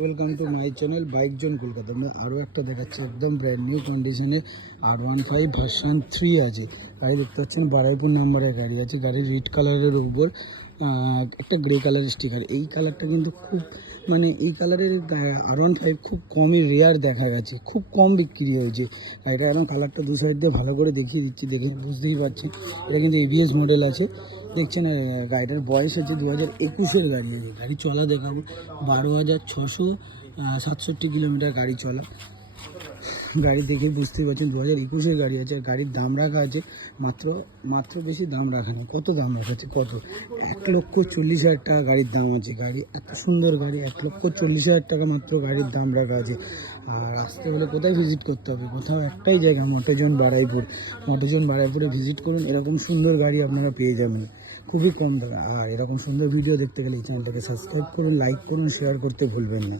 Welcome to my channel bike zone Kolkata. আমরা আরও একটা দেখাচ্ছি একদম ব্র্যান্ড নিউ কন্ডিশনে R15 ভার্সন 3 আছে। গাড়ি দেখতে পাচ্ছেন বারাইপুর নাম্বারের গাড়ি আছে। গাড়ির রেড কালারের উপর একটা গ্রে কালারের স্টিকার। এই কালারটা কিন্তু খুব এই কালারের R15 খুব কমই রেয়ার দেখা গেছে, খুব কম বিক্রি হয়েছে। গাড়িটা এখন কালারটা দু সাইড দিয়ে ভালো করে দেখিয়ে দিচ্ছি, দেখে বুঝতেই পারছি এটা কিন্তু ABS মডেল আছে। দেখছেন গাড়িটার বয়স হচ্ছে 2021-এর গাড়ি আছে। গাড়ি চলা দেখাবো 12,667 কিলোমিটার গাড়ি চলা। গাড়ি দেখে বুঝতেই পারছেন 2021-এর গাড়ি আছে। আর গাড়ির দাম রাখা আছে মাত্র বেশি দাম রাখা নেই। কত দাম রাখা আছে? কত 1,40,000 টাকা গাড়ির দাম আছে। গাড়ি এত সুন্দর গাড়ি, 1,40,000 টাকা মাত্র গাড়ির দাম রাখা আছে। আর আসতে হলে কোথায় ভিজিট করতে হবে? কোথাও একটাই জায়গা, মোটরজোন বারাইপুর। মোটরজোন বারাইপুরে ভিজিট করুন, এরকম সুন্দর গাড়ি আপনারা পেয়ে যাবেন খুবই কম টাকা। আর এরকম সুন্দর ভিডিও দেখতে গেলে এই চ্যানেলটাকে সাবস্ক্রাইব করুন, লাইক করুন, শেয়ার করতে ভুলবেন না।